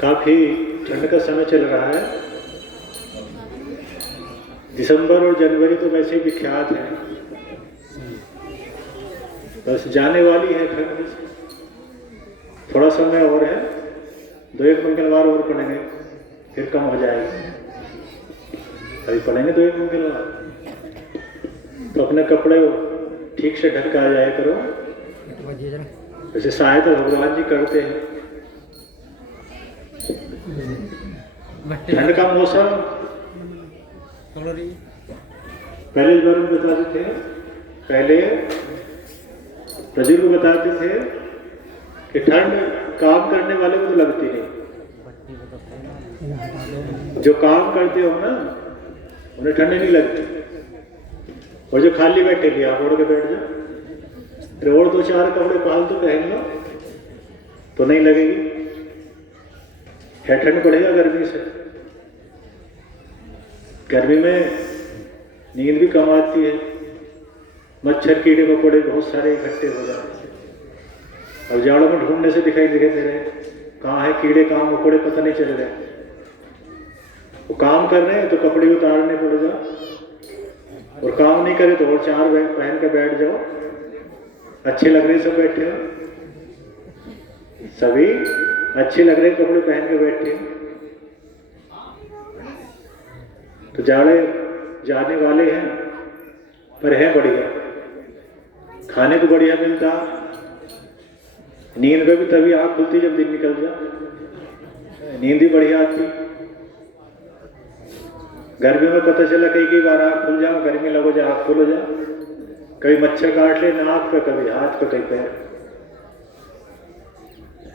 काफ़ी ठंड का समय चल रहा है। दिसंबर और जनवरी तो वैसे ही विख्यात है, बस जाने वाली है ठंड। थोड़ा समय और है, 2-1 मंगलवार और पढ़ेंगे, फिर कम हो जाएगी। अभी पढ़ेंगे 2-1 मंगलवार, तो अपने कपड़े ठीक से ढक के आ जाया करो। वैसे सहायता भगवान जी करते हैं। ठंड का मौसम पहले इस बारे में बताते थे, पहले बुजुर्ग बताते थे कि ठंड काम करने वाले को तो लगती नहीं, जो काम करते हो ना उन्हें ठंड नहीं लगती। और जो खाली बैठे लिया ओढ़ के बैठ जाओ, फिर और 2-4 कपड़े फालतू पहन लो तो नहीं लगेगी। है ठंड पड़ेगा गर्मी से। गर्मी में नींद भी कम आती है, मच्छर कीड़े मकोड़े बहुत सारे इकट्ठे हो जाते हैं। और जाड़ों में ढूंढने से दिखाई दे रहे, कहाँ है कीड़े कहाँ मकोड़े पता नहीं चल रहे। वो काम कर रहे हैं तो कपड़े उतारने पड़ेगा, और काम नहीं करे तो और 4 पहन के बैठ जाओ। अच्छे लग रहे सब बैठे हो, सभी अच्छे लग रहे कपड़े पहन के बैठे हैं। तो जाड़े जाने वाले हैं, पर है बढ़िया, खाने को बढ़िया मिलता, नींद में भी तभी आँख खुलती जब दिन निकल जाए, नींद ही बढ़िया आती। गर्मी में पता चला कई बार आँख खुल जाओ, गर्मी लगो जाए आँख खुल हो जाए, कभी मच्छर काट ले नाक पे, कभी हाथ पे, कहीं पैर।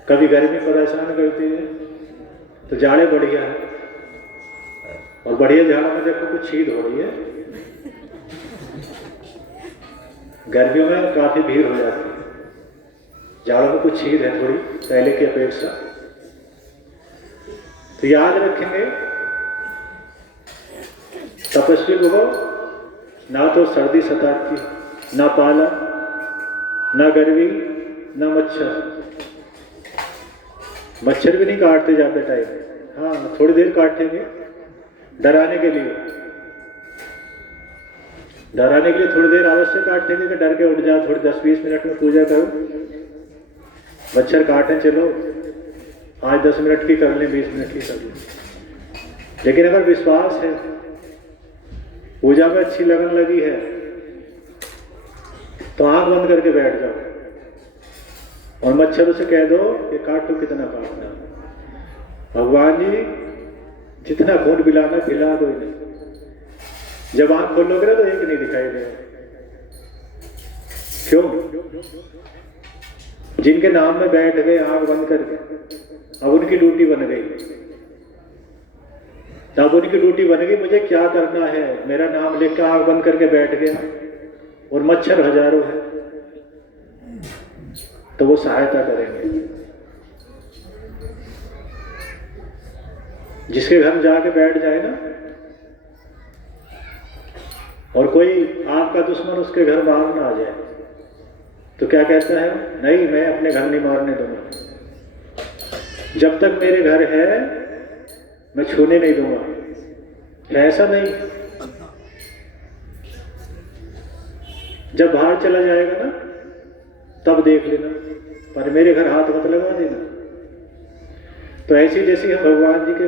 कभी गर्मी परेशान करती है, तो जाड़े बढ़िया है। और बढ़िया झाड़ों में देखो कुछ छीद हो रही है, गर्मियों में काफी भीड़ हो जाती है, जाड़ों में कुछ छीद है थोड़ी पहले की अपेक्षा। तो याद रखेंगे, तपस्वी को ना तो सर्दी सताती, ना पाला, ना गर्मी, ना मच्छर। मच्छर भी नहीं काटते जाते टाइम, हाँ थोड़ी देर काटेंगे डराने के लिए, डराने के लिए थोड़ी देर अवश्य काटेंगे कि डर के उठ जाओ, थोड़ी 10-20 मिनट में पूजा करो। मच्छर काटें चलो, आज 10 मिनट की कर लें, 20 मिनट की कर लें। लेकिन अगर विश्वास है, पूजा में अच्छी लगन लगी है, तो आंख बंद करके बैठ जाओ और मच्छरों से कह दो कि काटो कितना काटना, भगवान जी जितना खून पिलाना पिला दो इन्हें। जब आंख खोलोगे ना तो एक नहीं दिखाई देगा। क्यों? जिनके नाम में बैठ गए आंख बंद करके, अब उनकी ड्यूटी बन गई। तब उनकी ड्यूटी बन गई, मुझे क्या करना है, मेरा नाम लेकर आंख बंद करके बैठ गया और मच्छर हजारों है, तो वो सहायता करेंगे। जिसके घर जाके बैठ जाए ना, और कोई आपका दुश्मन उसके घर मारना आ जाए, तो क्या कहता है? नहीं, मैं अपने घर नहीं मारने दूंगा, जब तक मेरे घर है मैं छूने नहीं दूंगा। ऐसा नहीं, जब बाहर चला जाएगा ना तब देख लेना, पर मेरे घर हाथ मत लगा देना। तो ऐसी जैसी हम भगवान जी के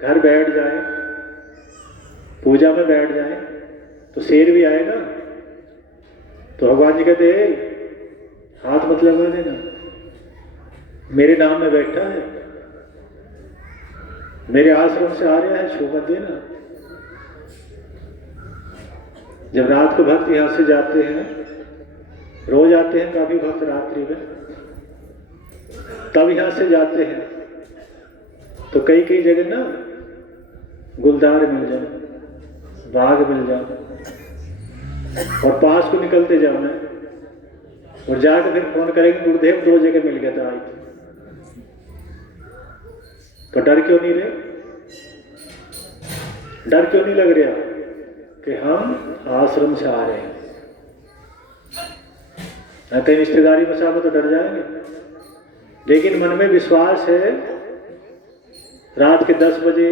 घर बैठ जाए, पूजा में बैठ जाए, तो शेर भी आए ना तो भगवान जी कहते हाथ मत लगा देना, मेरे नाम में बैठा है, मेरे आश्रम से आ रहा है, छू मत देना। जब रात को भक्त यहाँ से जाते हैं, रोज आते हैं काफी भक्त रात्रि में, तब यहाँ से जाते हैं तो कई जगह ना गुलदार मिल जाए, बाग मिल जाए, और पास को निकलते जाना है, और जाकर फिर फोन करेंगे गुरुदेव 2 जगह मिल गया था आज। तो डर क्यों नहीं रहे? डर क्यों नहीं लग रहा कि हम आश्रम से आ रहे हैं? कहीं रिश्तेदारी में साहब तो डर जाएंगे, लेकिन मन में विश्वास है रात के 10 बजे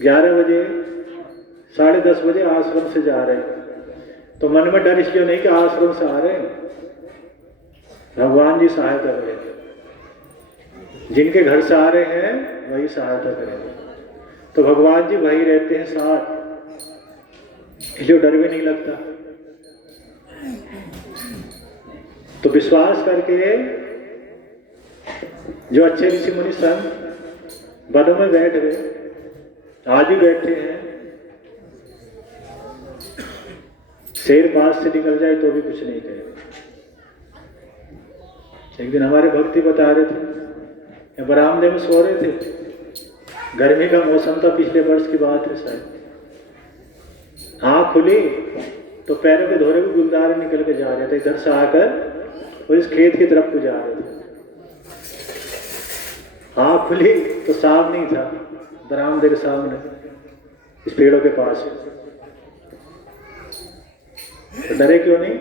11 बजे 10:30 बजे आश्रम से जा रहे हैं। तो मन में डर इसलिए नहीं कि आश्रम से आ रहे हैं, भगवान जी सहायता करेंगे। जिनके घर से आ रहे हैं वही सहायता करेंगे। तो भगवान जी वही रहते हैं साथ, इसलिए डर भी नहीं लगता। तो विश्वास करके जो अच्छे ऋषि मुनि संत वनों में बैठ गए, आज भी बैठे हैं। शेर पास से निकल जाए तो भी कुछ नहीं कहे। एक दिन हमारे भक्ति बता रहे थे, बरामदे में सो रहे थे, गर्मी का मौसम था, पिछले वर्ष की बात है शायद। आँख खुली तो पैरों के धोरे भी गुलदार निकल के जा रहे थे, इधर से आकर और इस खेत की तरफ को जा रहे थे। आँख खुली तो सांप नहीं था बरामदे के सामने, इस पेड़ों के पास। तो डरे क्यों नहीं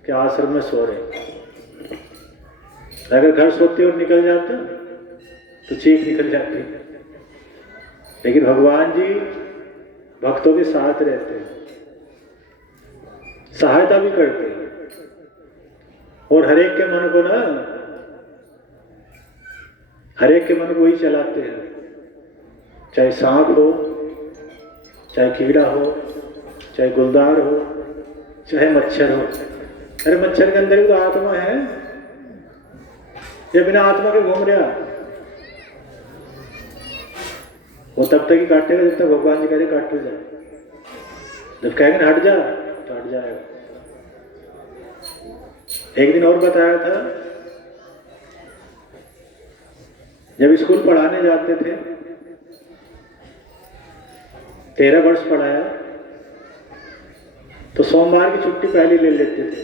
कि आश्रम में सो रहे। अगर घर सोते और निकल जाता तो चीख निकल जाती। लेकिन भगवान जी भक्तों के साथ रहते हैं, सहायता भी करते हैं, और हरेक के मन को ना, हरेक के मन को ही चलाते हैं। चाहे सांप हो, चाहे कीड़ा हो, चाहे गुलदार हो, चाहे मच्छर हो। अरे मच्छर के अंदर भी तो आत्मा है, ये बिना आत्मा के घूम रहा। वो तब तक ही काटेगा जब तक भगवान जी कह रहे काट जाए। जब कहेंगे ना हट जा तो हट जाएगा। एक दिन और बताया था, जब स्कूल पढ़ाने जाते थे, 13 वर्ष पढ़ाया, तो सोमवार की छुट्टी पहले ले लेते थे।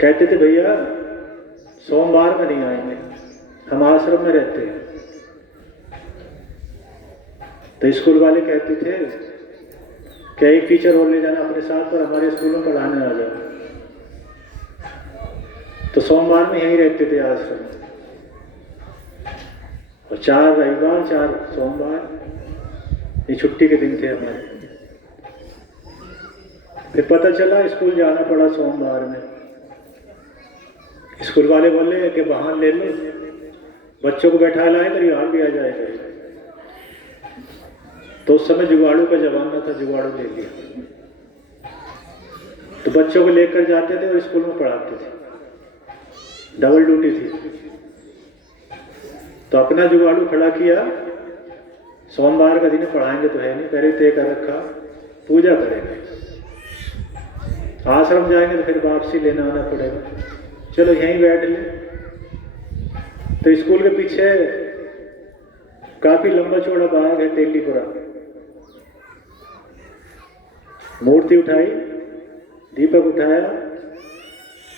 कहते थे भैया सोमवार में नहीं आएंगे, हम आश्रम में रहते हैं। तो स्कूल वाले कहते थे कि एक टीचर और ले जाना अपने साथ और हमारे स्कूल में पढ़ाने आ जाओ। तो सोमवार में यहीं रहते थे आश्रम, और 4 रविवार 4 सोमवार ये छुट्टी के दिन थे हमारे। फिर पता चला स्कूल जाना पड़ा सोमवार में। स्कूल वाले बोले कि वाहन ले लो, बच्चों को बैठा लाए तो यहाँ भी आ जाएगा। तो उस समय जुगाड़ू का जमाना था, जुगाड़ू ले लिया। तो बच्चों को लेकर जाते थे और स्कूल में पढ़ाते थे, डबल ड्यूटी थी। तो अपना जुगाड़ू खड़ा किया, सोमवार का दिन पढ़ाएंगे तो है नहीं, पहले तय कर रखा, पूजा करेंगे, आश्रम जाएंगे तो फिर वापसी लेना आना पड़ेगा, चलो यहीं बैठ ले। तो स्कूल के पीछे काफी लंबा चौड़ा बाग है, तेलीपुरा। मूर्ति उठाई, दीपक उठाया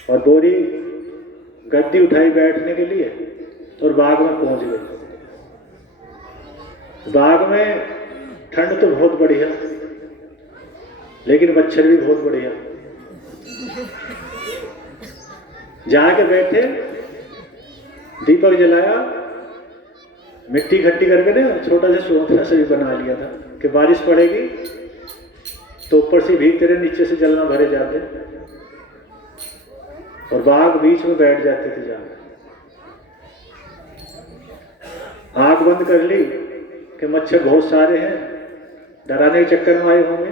और बोरी गद्दी उठाई बैठने के लिए, और बाग में पहुंच गए। बाग में ठंड तो बहुत बढ़िया, लेकिन मच्छर भी बहुत बढ़िया। जाके बैठे, दीपक जलाया, मिट्टी इकट्ठी करके ना छोटा सा चौंतरा से भी बना लिया था कि बारिश पड़ेगी तो ऊपर से भीगते रहे, नीचे से जलना भरे जाते, और बाघ बीच में बैठ जाते थे। जाकर आंख बंद कर ली कि मच्छर बहुत सारे हैं, डराने के चक्कर में आए होंगे।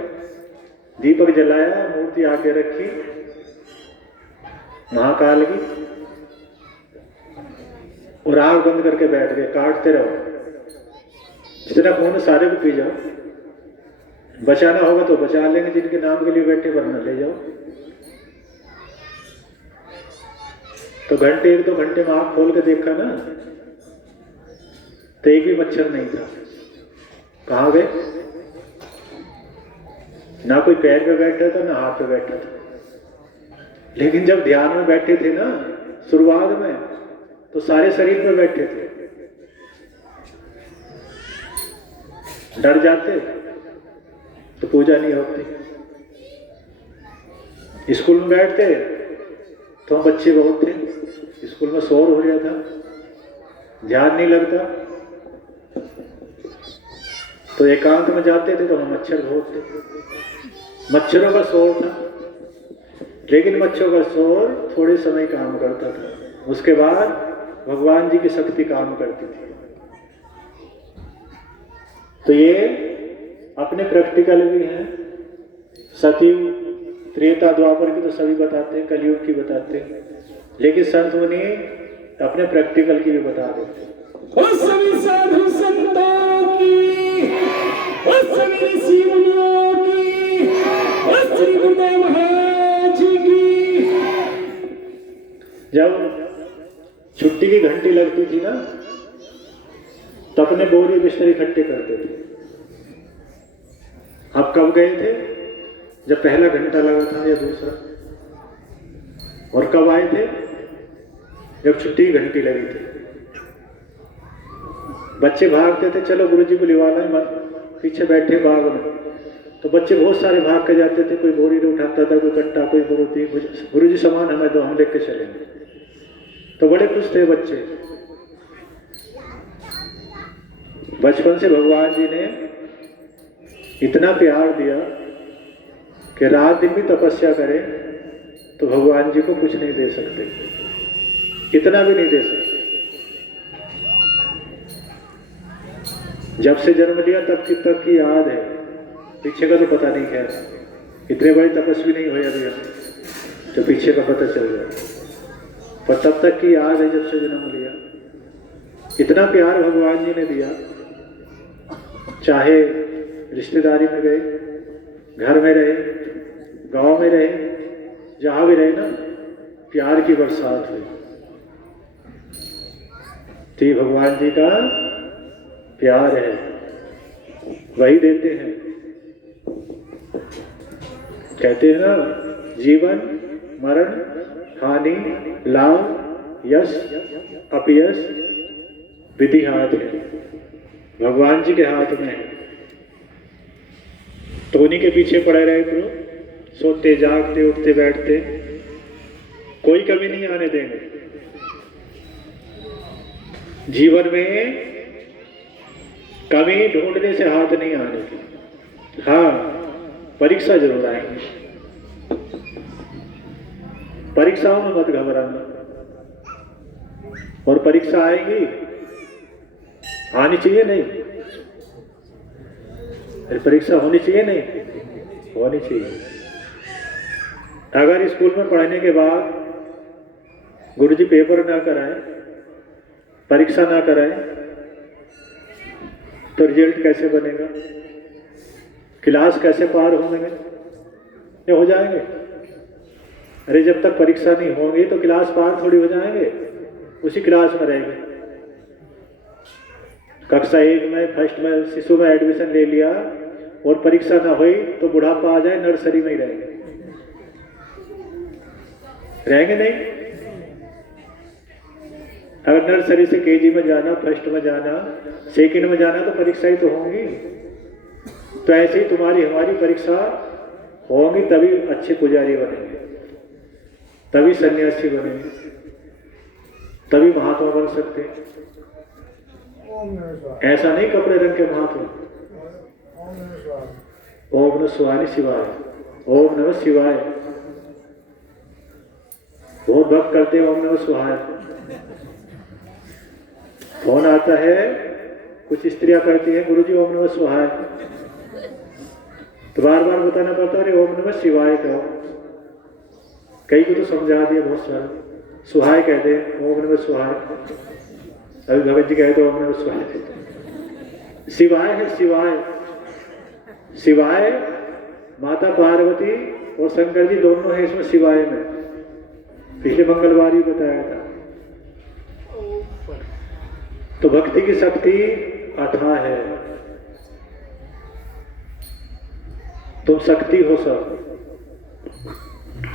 दीपक जलाया, मूर्ति आगे रखी, महाकाल की, और आंख बंद करके बैठ गए। काटते रहो, जितना खून सारे को पी जाओ, बचाना होगा तो बचा लेंगे जिनके नाम के लिए बैठे, वरना ले जाओ। तो घंटे 1-2 घंटे में आंख खोल के देखा ना, तो एक भी मच्छर नहीं था। कहाँ गए? ना कोई पैर पे बैठा था, ना हाथ पे बैठा था। लेकिन जब ध्यान में बैठे थे ना शुरुआत में, तो सारे शरीर पे बैठे थे। डर जाते तो पूजा नहीं होती। स्कूल में बैठते तो हम बच्चे बहुत थे, स्कूल में शोर हो रहा था, ध्यान नहीं लगता। तो एकांत में जाते थे तो हम मच्छर भोंकते, मच्छरों का शोर था, लेकिन मच्छरों का शोर थोड़े समय काम करता था, उसके बाद भगवान जी की शक्ति काम करती थी। तो ये अपने प्रैक्टिकल भी हैं, सतयुग त्रेता द्वापर की तो सभी बताते हैं, कलयुग की बताते हैं, लेकिन संत मुनि अपने प्रैक्टिकल की भी बता देते हैं। उस सभी साधु संतों की, उस सभी ऋषि मुनियों की, उस श्री गुरुदेव महाराज जी की। जब छुट्टी की घंटी लगती थी ना, तो अपने बोरी बिस्तर इकट्ठे करते थे। अब कब गए थे? जब पहला घंटा लगा था या दूसरा। और कब आए थे? जब छुट्टी की घंटी लगी थी। बच्चे भागते थे, चलो गुरुजी को लिवाना है, पीछे बैठे बाग में, तो बच्चे बहुत सारे भाग के जाते थे, कोई बोरी उठाता था, कोई कट्टा, कोई गुरुजी सामान हमें दो, हम लेके चलेंगे। तो बड़े खुश थे बच्चे। बचपन से भगवान जी ने इतना प्यार दिया कि रात दिन भी तपस्या करें तो भगवान जी को कुछ नहीं दे सकते, इतना भी नहीं दे सकते। जब से जन्म लिया तब तक की याद है, पीछे का तो पता नहीं है, इतने बड़े तपस्वी नहीं हुए अभी हम जो पीछे का पता चल गया, पर तब तक की याद है जब से जन्म लिया। इतना प्यार भगवान जी ने दिया, चाहे रिश्तेदारी में गए, घर में रहे, गांव में रहे, जहां भी रहे ना, प्यार की बरसात हुई। तो ये भगवान जी का प्यार है, वही देते हैं। कहते हैं ना, जीवन मरण हानि लाभ यश अपयश विधि हाथ है, भगवान जी के हाथ में है। तो उन्हीं के पीछे पड़े रहे करो, सोते जागते उठते बैठते, कोई कमी नहीं आने देंगे। जीवन में कमी ढूंढने से हाथ नहीं आने की। हाँ, परीक्षा जरूर आएंगी, परीक्षाओं में मत घबराना। और परीक्षा आएगी, आनी चाहिए नहीं, परीक्षा होनी चाहिए नहीं, होनी चाहिए। अगर स्कूल में पढ़ने के बाद गुरुजी पेपर ना कराएं, परीक्षा ना कराएं, तो रिजल्ट कैसे बनेगा? क्लास कैसे पार होंगे? ये हो जाएंगे? अरे जब तक परीक्षा नहीं होगी तो क्लास पार थोड़ी हो जाएंगे, उसी क्लास में रहेंगे। कक्षा 1 में फर्स्ट में शिशु में एडमिशन ले लिया और परीक्षा ना हुई तो बुढ़ापा आ जाए, नर्सरी में ही रहेंगे, रहेंगे नहीं। अगर नर्सरी से केजी में जाना, फर्स्ट में जाना, सेकंड में जाना, तो परीक्षा ही तो होंगी। तो ऐसे ही तुम्हारी हमारी परीक्षा होंगी, तभी अच्छे पुजारी बनेंगे, तभी सन्यासी बनेंगे, तभी महात्मा बन सकते हैं। ऐसा नहीं कपड़े रंग के महात्मा। ओम नमः शिवाय शिवाय, ओम नमः शिवाय। बहुत भक्त करते हैं ओम नमः शिवाय। फोन आता है, कुछ स्त्रियां करती हैं, गुरुजी ओम नमः शिवाय, तो बार बार बताना पड़ता है, अरे ओम नमः शिवाय कहो। कई को तो समझा दिया बहुत सारा, सुहाय कहते हैं, ओम नमः शिवाय। अभी भगत जी कहते ओम नमः शिवाय। शिवाय है शिवाय, शिवाय माता पार्वती और शंकर जी दोनों है इसमें शिवाय में, पिछले मंगलवार ही बताया था। तो भक्ति की शक्ति अथाह है, तुम शक्ति हो सब।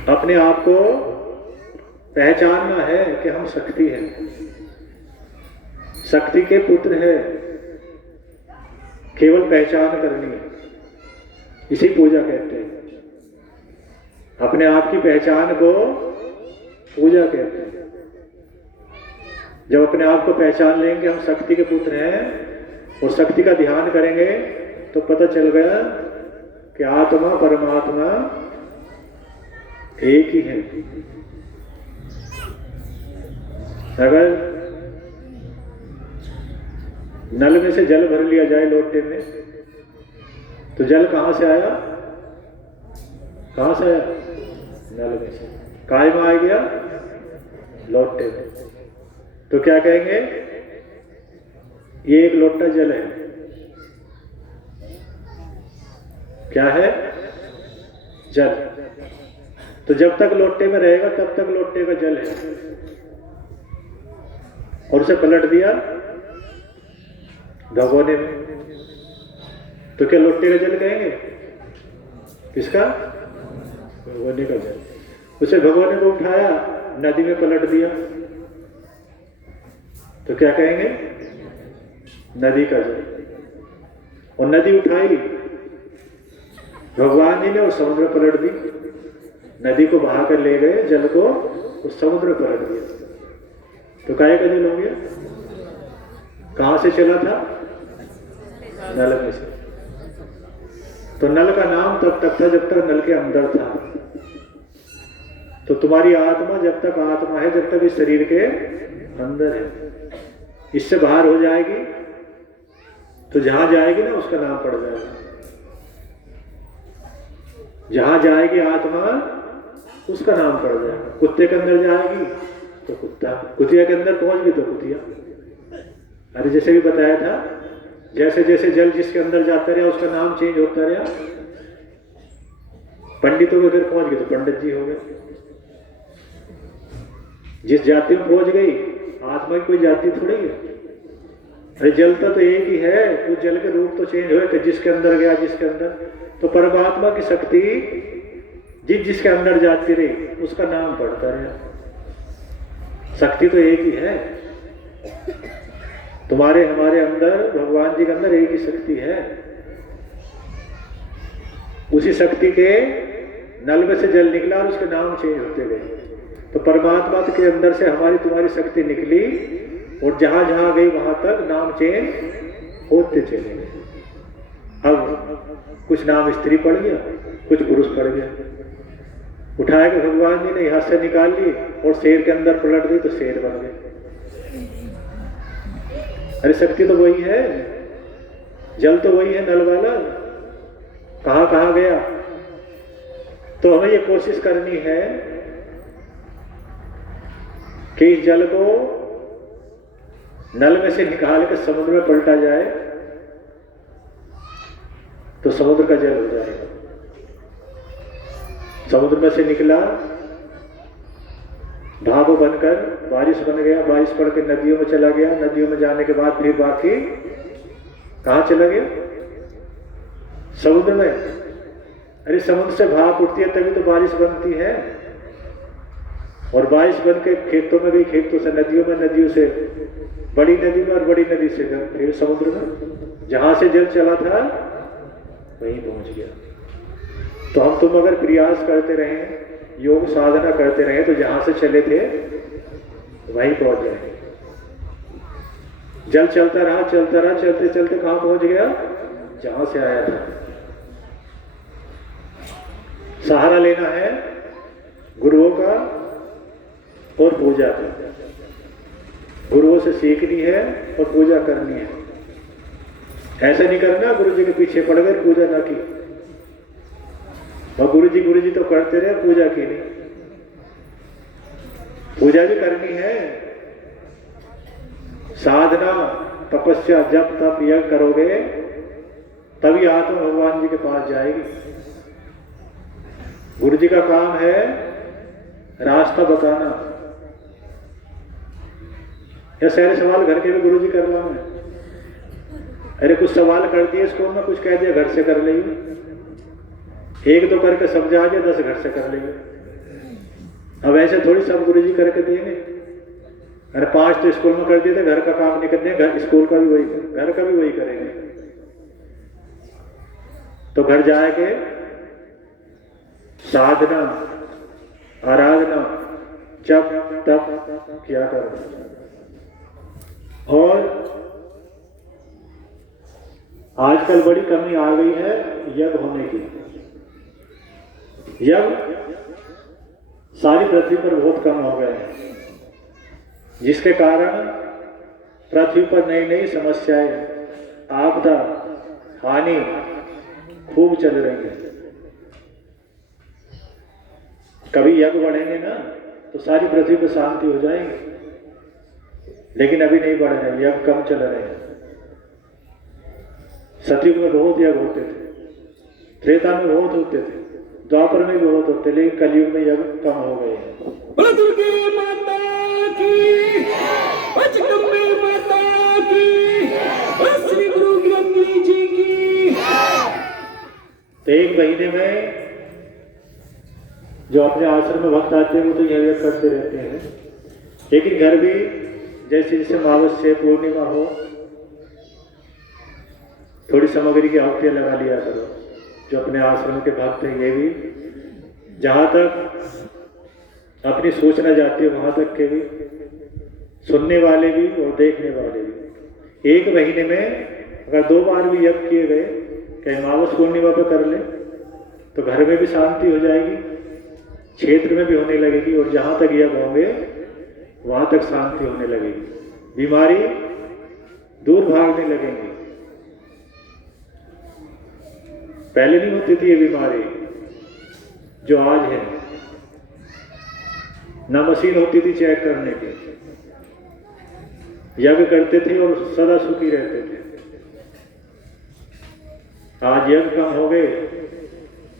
अपने आप को पहचानना है कि हम शक्ति हैं, शक्ति के पुत्र है, केवल पहचान करनी है, इसी पूजा कहते हैं। अपने आप की पहचान को पूजा कहते हैं। जब अपने आप को पहचान लेंगे हम शक्ति के पुत्र हैं और शक्ति का ध्यान करेंगे तो पता चल गया कि आत्मा परमात्मा एक ही है। अगर नल में से जल भर लिया जाए लोटे में तो जल कहां से आया? कहां से आया? नल में से। काय में आ गया? लोटे में। तो क्या कहेंगे? ये एक लोटा जल है। क्या है? जल। तो जब तक लोटे में रहेगा तब तक लोटे का जल है, और उसे पलट दिया भगोने में तो क्या लोटे का जल कहेंगे? किसका? भगोने का जल। उसे भगोने को उठाया, नदी में पलट दिया तो क्या कहेंगे? नदी का जल। और नदी उठाई भगवान जी ने और समुद्र में पलट दी। नदी को बहा कर ले गए, जल को उस समुद्र में पलट दिया तो काहे का जल हो गया? कहां से चला था? नल में से। तो नल का नाम तब तक था जब तक नल के अंदर था। तो तुम्हारी आत्मा जब तक आत्मा है, जब तक इस शरीर के अंदर है, इससे बाहर हो जाएगी तो जहां जाएगी ना उसका नाम पड़ जाएगा। जहां जाएगी आत्मा उसका नाम पड़ जाएगा। कुत्ते के अंदर जाएगी तो कुत्ता, कुतिया के अंदर पहुंच गई तो कुतिया। अरे जैसे भी बताया था, जैसे जैसे जल जिसके अंदर जाता रहा उसका नाम चेंज होता रहा। पंडितों के घर पहुंच गए तो पंडित जी हो गए। जिस जाति में पहुंच गई, आत्मा की कोई जाति थोड़ी है। अरे जलता तो एक ही है, वो जल के रूप तो चेंज हुए कि जिसके अंदर गया, जिसके अंदर। तो परमात्मा की शक्ति जिसके अंदर जाती रही उसका नाम पड़ता रहा। शक्ति तो एक ही है। तुम्हारे हमारे अंदर, भगवान जी के अंदर एक ही शक्ति है। उसी शक्ति के नल में से जल निकला और उसके नाम चेंज होते गए। तो परमात्मा के अंदर से हमारी तुम्हारी शक्ति निकली और जहां जहां गई वहां तक नाम चेंज होते चले गए। अब कुछ नाम स्त्री पड़ गया, कुछ पुरुष पड़ गया। उठाया कि भगवान जी ने यहां से निकाल ली और शेर के अंदर पलट दी तो शेर बन गए। अरे शक्ति तो वही है, जल तो वही है, नल वाला। कहां कहां गया? तो हमें ये कोशिश करनी है कि इस जल को नल में से निकाल के समुद्र में पलटा जाए तो समुद्र का जल हो जाएगा। समुद्र में से निकला, भाप बनकर बारिश बन गया, बारिश पड़ के नदियों में चला गया, नदियों में जाने के बाद फिर बाकी कहां चला गया? समुद्र में। अरे समुद्र से भाप उठती है तभी तो बारिश बनती है, और बारिश बन के खेतों में गई, खेतों से नदियों में, नदियों से बड़ी नदी में, और बड़ी नदी से फिर समुद्र में। जहां से जल चला था वहीं पहुंच गया। तो हम तुम अगर प्रयास करते रहें, योग साधना करते रहें, तो जहां से चले थे वहीं पहुंच जाएंगे। जल चलता रहा, चलता रहा, चलते चलते कहां पहुंच गया? जहां से आया था। सहारा लेना है गुरुओं का और पूजा का। गुरुओं से सीखनी है और पूजा करनी है। ऐसा नहीं करना गुरु जी के पीछे पड़ गए, पूजा ना की, और गुरु जी तो करते रहे, पूजा की नहीं। पूजा भी करनी है, साधना, तपस्या, जब तप यज्ञ करोगे तभी आत्मा भगवान जी के पास जाएगी। गुरु जी का काम है रास्ता बताना। या सारे सवाल घर के भी गुरु जी कर रहा हूं। अरे कुछ सवाल कर दिए स्कूल में, कुछ कह दिया घर से कर लेंगे। एक दो करके समझा दिया, 10 घर से कर लेंगे। अब ऐसे थोड़ी सब गुरु जी करके देंगे। अरे 5 तो स्कूल में कर दिए थे, घर का काम नहीं करने, घर स्कूल का भी वही, घर का भी वही करेंगे। तो घर जाके साधना, आराधना, जप तप किया करो। आजकल बड़ी कमी आ गई है यज्ञ होने की। यज्ञ सारी पृथ्वी पर बहुत कम हो गए हैं, जिसके कारण पृथ्वी पर नई नई समस्याएं, आपदा, हानि खूब चल रही है। कभी यज्ञ बढ़ेंगे ना तो सारी पृथ्वी पर शांति हो जाएगी, लेकिन अभी नहीं बढ़ रहे, यज्ञ कम चल रहे हैं। सतयुग में बहुत यज्ञ होते थे, त्रेता में बहुत होते थे, द्वापर में बहुत होते, लेकिन कलयुग में यज्ञ कम हो गए हैं। बोलो दुर्गे माता की, अजगंबे माता की, और श्री गुरु ग्रंथी जी की। तो एक महीने में जो अपने आश्रम में भक्त आते हैं वो तो यज्ञ करते रहते हैं, लेकिन घर भी जैसे जैसे अमावस्या पूर्णिमा हो थोड़ी सामग्री की आहुतियाँ लगा लिया करो। जो अपने आश्रम के भक्त हैं ये भी जहाँ तक अपनी सोच न जाती है वहाँ तक के भी, सुनने वाले भी और देखने वाले भी। एक महीने में अगर 2 बार भी यज्ञ किए गए, कहीं अमावस पूर्णिमा पे कर ले तो घर में भी शांति हो जाएगी, क्षेत्र में भी होने लगेगी, और जहाँ तक यज्ञ होंगे वहाँ तक शांति होने लगेगी, बीमारी दूर भागने लगेंगी। पहले नहीं होती थी ये बीमारी जो आज है, ना मशीन होती थी चेक करने की, यज्ञ करते थे और सदा सुखी रहते थे। आज यज्ञ कम हो गए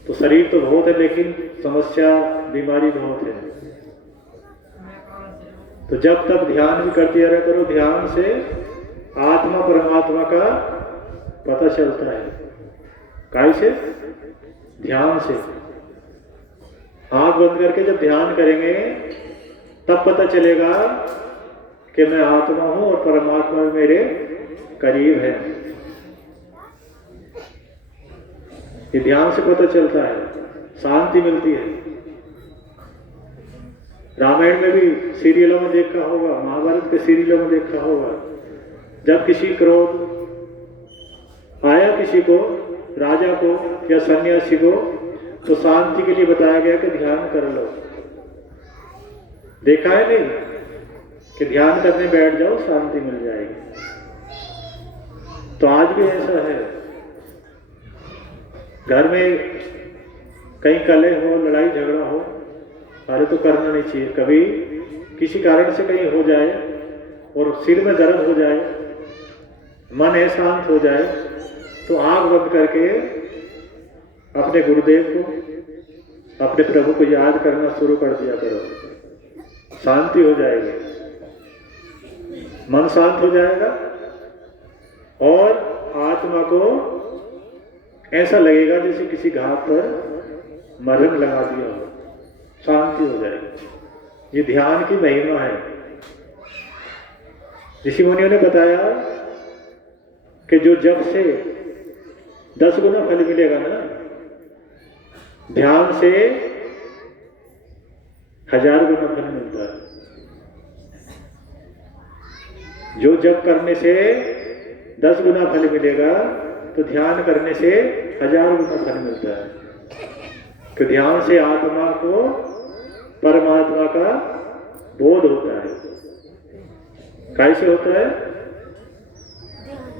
तो शरीर तो बहुत है लेकिन समस्या बीमारी बहुत है। तो जब तक ध्यान भी करते रहा करो, ध्यान से आत्मा परमात्मा का पता चलता है। कैसे? ध्यान से। आंख बंद करके जब ध्यान करेंगे तब पता चलेगा कि मैं आत्मा हूं और परमात्मा मेरे करीब है। ये ध्यान से पता चलता है, शांति मिलती है। रामायण में भी सीरियलों में देखा होगा, महाभारत के सीरियलों में देखा होगा, जब किसी क्रोध आया किसी को, राजा को या सन्यासी को, तो शांति के लिए बताया गया कि ध्यान कर लो। देखा है नहीं कि ध्यान करने बैठ जाओ शांति मिल जाएगी। तो आज भी ऐसा है, घर में कहीं कलह हो, लड़ाई झगड़ा हो, अरे तो करना नहीं चाहिए। कभी किसी कारण से कहीं हो जाए और सिर में दर्द हो जाए, मन अशांत हो जाए, तो आंख बंद करके अपने गुरुदेव को, अपने प्रभु को याद करना शुरू कर दिया करो, शांति हो जाएगी, मन शांत हो जाएगा और आत्मा को ऐसा लगेगा जैसे किसी घाट पर मरहम लगा दिया हो, शांति हो जाएगी। ये ध्यान की महिमा है। ऋषि मुनियों ने बताया कि जो जब से 10 गुना फल मिलेगा ना, ध्यान से 1000 गुना फल मिलता है। जो जप करने से 10 गुना फल मिलेगा तो ध्यान करने से 1000 गुना फल मिलता है। तो ध्यान से आत्मा को परमात्मा का बोध होता है। कैसे होता है?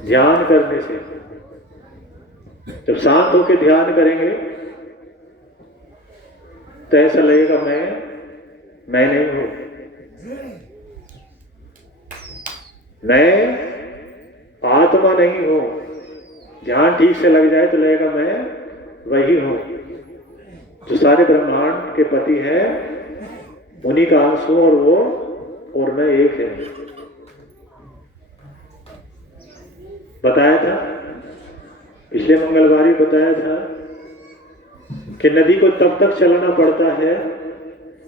ध्यान करने से। जब शांत होकर ध्यान करेंगे तो ऐसा लगेगा मैं नहीं हूं, मैं आत्मा नहीं हूं। ध्यान ठीक से लग जाए तो लगेगा मैं वही हूं जो सारे ब्रह्मांड के पति है, उन्हीं का अंश हूं और वो और मैं एक है। बताया था पिछले मंगलवार ही बताया था कि नदी को तब तक चलाना पड़ता है,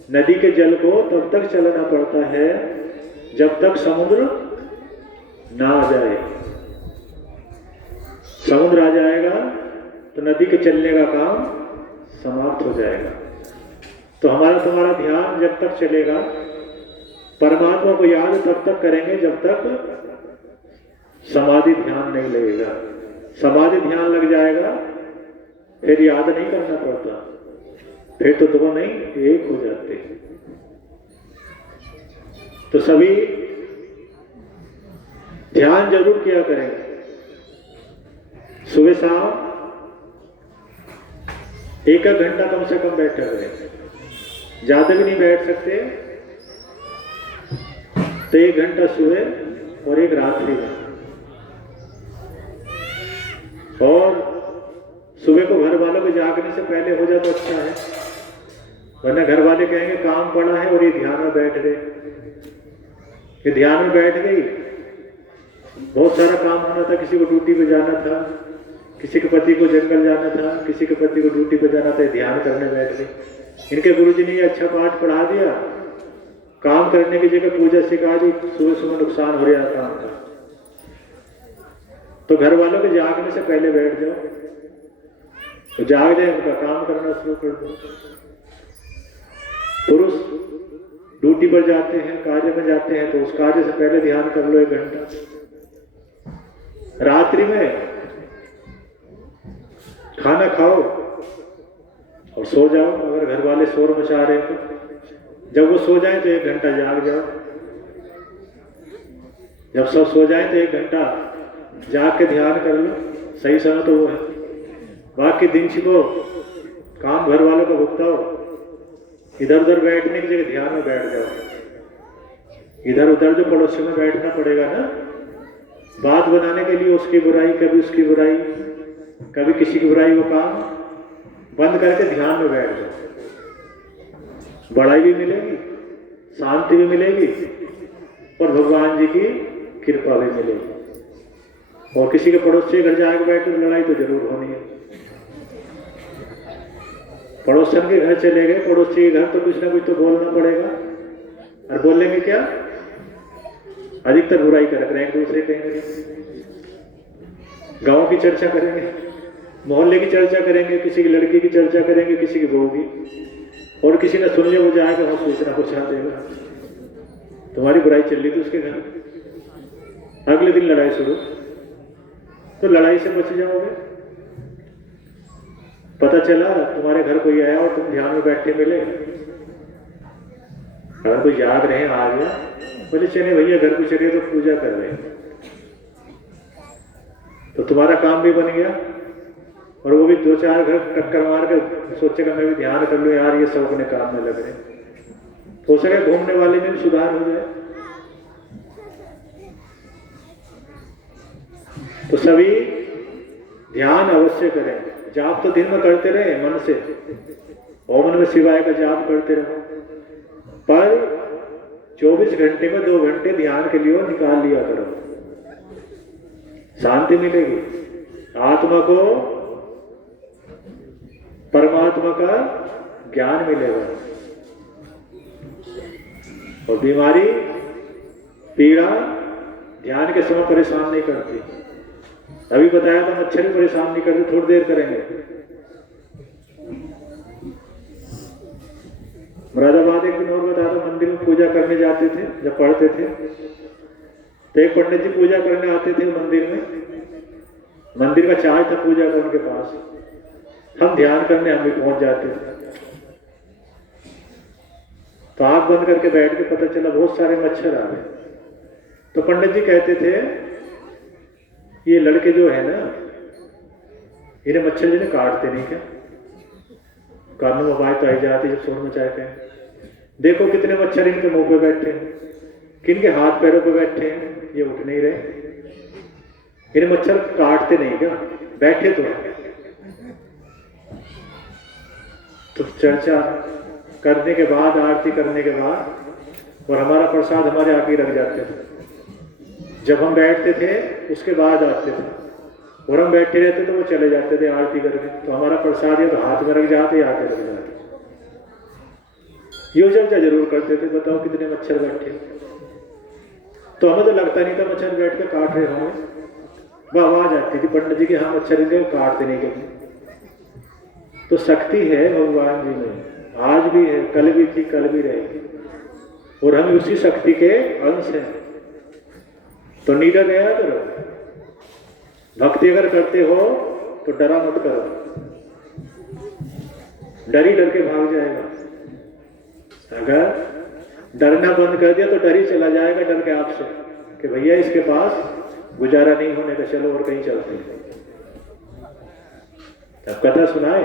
नदी के जल को तब तक चलाना पड़ता है जब तक समुद्र ना आ जाए। समुद्र आ जाएगा तो नदी के चलने का काम समाप्त हो जाएगा। तो हमारा तुम्हारा ध्यान जब तक चलेगा, परमात्मा को याद तब तक करेंगे जब तक समाधि ध्यान नहीं लगेगा। समाधि ध्यान लग जाएगा, फिर याद नहीं करना पड़ता, फिर तो दो नहीं एक हो जाते हैं। तो सभी ध्यान जरूर किया करें, सुबह शाम 1 घंटा कम से कम बैठा करें। ज्यादा भी नहीं बैठ सकते तो 1 घंटा सुबह और 1 रात्रि में। और सुबह को घर वालों को जागने से पहले हो जाए तो अच्छा है, वरना घर वाले कहेंगे काम पड़ा है और ये ध्यान में बैठ गए। ये ध्यान में बैठ गई, बहुत सारा काम होना था, किसी को ड्यूटी पे जाना था, किसी के पति को जंगल जाना था, किसी के पति को ड्यूटी पे जाना था, ध्यान करने बैठ गए। इनके गुरुजी ने अच्छा पाठ पढ़ा दिया, काम करने की जगह पूजा सिखा दी, सुबह सुबह नुकसान हो रहा काम का। तो घर वालों के जागने से पहले बैठ जाओ, तो जाग जाए, उनका काम करना शुरू कर दो। पुरुष ड्यूटी पर जाते हैं, कार्य में जाते हैं, तो उस कार्य से पहले ध्यान कर लो 1 घंटा। रात्रि में खाना खाओ और सो जाओ। अगर घर वाले शोर मचा रहे हैं तो जब वो सो जाए तो 1 घंटा जाग जाओ। जब सब सो जाए तो 1 घंटा जाग के ध्यान कर लो, सही समय तो वो है। बाकी दिन छिपो, काम घर वालों का भुगताओ, इधर उधर बैठने की जगह ध्यान में बैठ जाओ। इधर उधर जो पड़ोसी में बैठना पड़ेगा ना, बात बनाने के लिए उसकी बुराई, कभी उसकी बुराई, कभी किसी की बुराई, वो काम बंद करके ध्यान में बैठ जाओ। बड़ाई भी मिलेगी, शांति भी मिलेगी और भगवान जी की कृपा भी मिलेगी। और किसी के पड़ोसी घर जाके बैठे तो लड़ाई तो जरूर होनी है। पड़ोसन के घर चले गए, पड़ोसी के घर तो कुछ ना कुछ तो बोलना पड़ेगा, और बोलेंगे क्या, अधिकतर बुराई कर रहे हैं, एक दूसरे कहेंगे, गांव की चर्चा करेंगे, मोहल्ले की चर्चा करेंगे, किसी की लड़की की चर्चा करेंगे, किसी की बहू की, और किसी ने सुन लिया वो जाएगा वहां सूचना पहुंचा देगा तुम्हारी बुराई चल रही थी उसके घर। अगले दिन लड़ाई शुरू, तो लड़ाई से बच जाओगे। पता चला तुम्हारे घर कोई आया और तुम ध्यान में बैठे मिले, अगर कोई जाग रहे हैं आ गया, बोले चले भैया घर को चलिए तो पूजा कर रहे हैं, तो तुम्हारा काम भी बन गया। और वो भी 2-4 घर टक्कर मार के सोचेगा मैं भी ध्यान कर लूं यार, ये सब अपने काम में लग रहे हैं। हो सके घूमने वाले में भी सुधार हो जाए। तो सभी ध्यान अवश्य करें। जाप तो दिन में करते रहे मन से, ओम नमः शिवाय का जाप करते रहो, पर 24 घंटे में 2 घंटे ध्यान के लिए निकाल लिया करो, शांति मिलेगी। आत्मा को परमात्मा का ज्ञान मिलेगा और बीमारी पीड़ा ध्यान के समय परेशान नहीं करती। अभी बताया था मच्छर भी परेशान नहीं करते, थोड़ी देर करेंगे। मुरादाबाद एक दिन और बताया था, मंदिर में पूजा करने जाते थे जब पढ़ते थे, तो एक पंडित जी पूजा करने आते थे मंदिर में। मंदिर का चार्ज था पूजा का उनके पास, हम ध्यान करने हम भी पहुंच जाते थे। तो आंख बंद करके बैठ के पता चला बहुत सारे मच्छर आ गए। तो पंडित जी कहते थे ये लड़के जो है ना, इन्हें मच्छर जिन्हें काटते नहीं क्या, कानों में आवाज तो आई जाती जब शोर मचाते हैं। देखो कितने मच्छर इनके मुंह पे बैठे हैं, किनके हाथ पैरों पे बैठे हैं, ये उठ नहीं रहे। इन्हें मच्छर काटते नहीं क्या, बैठे तो है। तो चर्चा करने के बाद, आरती करने के बाद, और हमारा प्रसाद हमारे आगे रख जाते थे। जब हम बैठते थे उसके बाद आते थे, और हम बैठे रहते तो वो चले जाते थे आरती करके। तो हमारा प्रसाद या तो हाथ में रख जाते या आगे रख जाते। ये चर्चा जरूर करते थे, बताओ कितने मच्छर बैठे। तो हमें तो लगता नहीं था मच्छर बैठ के काट रहे होंगे, वह आवाज आती थी पंडित जी की, हाँ मच्छर इनके काटते नहीं कभी। तो शक्ति है भगवान जी में, आज भी है, कल भी थी, कल भी रहेगी, और हम उसी शक्ति के अंश हैं। तो निडर गया करो, भक्ति अगर करते हो तो डरा मत करो, डर ही डर के भाग जाएगा। अगर डरना बंद कर दिया तो डर ही चला जाएगा, डर के आपसे कि भैया इसके पास गुजारा नहीं होने का, चलो और कहीं चलते हैं। अब कथा सुनाए।